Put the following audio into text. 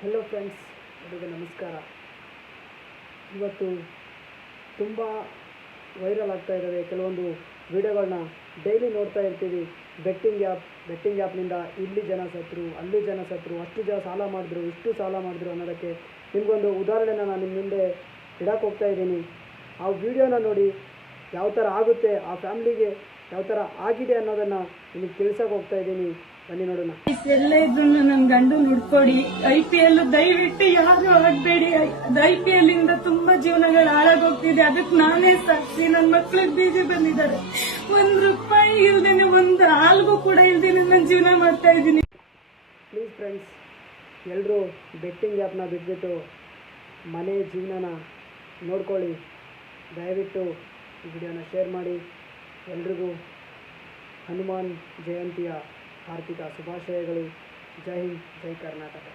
Hello friends, ಎಲ್ಲರಿಗೂ ನಮಸ್ಕಾರ. ಇವತ್ತು ತುಂಬ ವೈರಲ್ ಆಗ್ತಾ ಇದ್ದಾವೆ ಕೆಲವೊಂದು ವಿಡಿಯೋಗಳನ್ನ ಡೈಲಿ ನೋಡ್ತಾ ಇರ್ತೀವಿ. ಬೆಟ್ಟಿಂಗ್ ಆ್ಯಪ್ನಿಂದ ಇಲ್ಲಿ ಜನ ಸತ್ತರು, ಅಲ್ಲಿ ಜನ ಸತ್ತರು, ಅಷ್ಟು ಜನ ಸಾಲ ಮಾಡಿದ್ರು, ಇಷ್ಟು ಸಾಲ ಮಾಡಿದ್ರು ಅನ್ನೋದಕ್ಕೆ ನಿಮಗೊಂದು ಉದಾಹರಣೆನ ನಾನು ನಿಮ್ಮ ಮುಂದೆ ಇಡಕ್ಕೆ ಹೋಗ್ತಾ ಇದ್ದೀನಿ. ಆ ವಿಡಿಯೋನ ನೋಡಿ ಯಾವ ಥರ ಆಗುತ್ತೆ, ಆ ಫ್ಯಾಮ್ಲಿಗೆ ಯಾವ ಥರ ಆಗಿದೆ ಅನ್ನೋದನ್ನು ನಿಮಗೆ ತಿಳಿಸೋಕೆ ಹೋಗ್ತಾ ಇದ್ದೀನಿ. ಬನ್ನಿ ನೋಡೋಣ. ಎಲ್ಲ ಇದ್ರು ನನ್ನ ಗಂಡು ನುಡ್ಕೊಡಿ. IPL ದಯವಿಟ್ಟು ಯಾರು ಆಗ್ಬೇಡಿ. IPL ಇಂದ ತುಂಬಾ ಜೀವನಗಳು ಹಾಳಾಗೋಗ್ತಿದೆ. ಅದಕ್ಕೆ ನಾನೇ ಸಾಕ್ಷಿ. ನನ್ನ ಮಕ್ಳಿಗೆ ಬೀಜ ಬಂದಿದ್ದಾರೆ. ₹1 ಇಲ್ದೇನೆ, ಒಂದು ಹಾಲ್ಗೂ ಕೂಡ ಇಲ್ದೇನೆ ನನ್ನ ಜೀವನ ಮಾಡ್ತಾ ಇದ್ದೀನಿ. ಪ್ಲೀಸ್ ಫ್ರೆಂಡ್ಸ್, ಎಲ್ಲರೂ ಬೆಟ್ಟಿಂಗ್ ಆ್ಯಪ್ನ ಬಿಟ್ಬಿಟ್ಟು ಮನೆ ಜೀವನನ ನೋಡ್ಕೊಳ್ಳಿ. ದಯವಿಟ್ಟು ಈ ವಿಡಿಯೋನ ಶೇರ್ ಮಾಡಿ. ಎಲ್ರಿಗೂ ಹನುಮಾನ್ ಜಯಂತಿಯ ಹಾರ್ದಿಕ ಶುಭಾಶಯಗಳು. ಜೈ ಹಿಂದ್, ಜೈ ಕರ್ನಾಟಕ.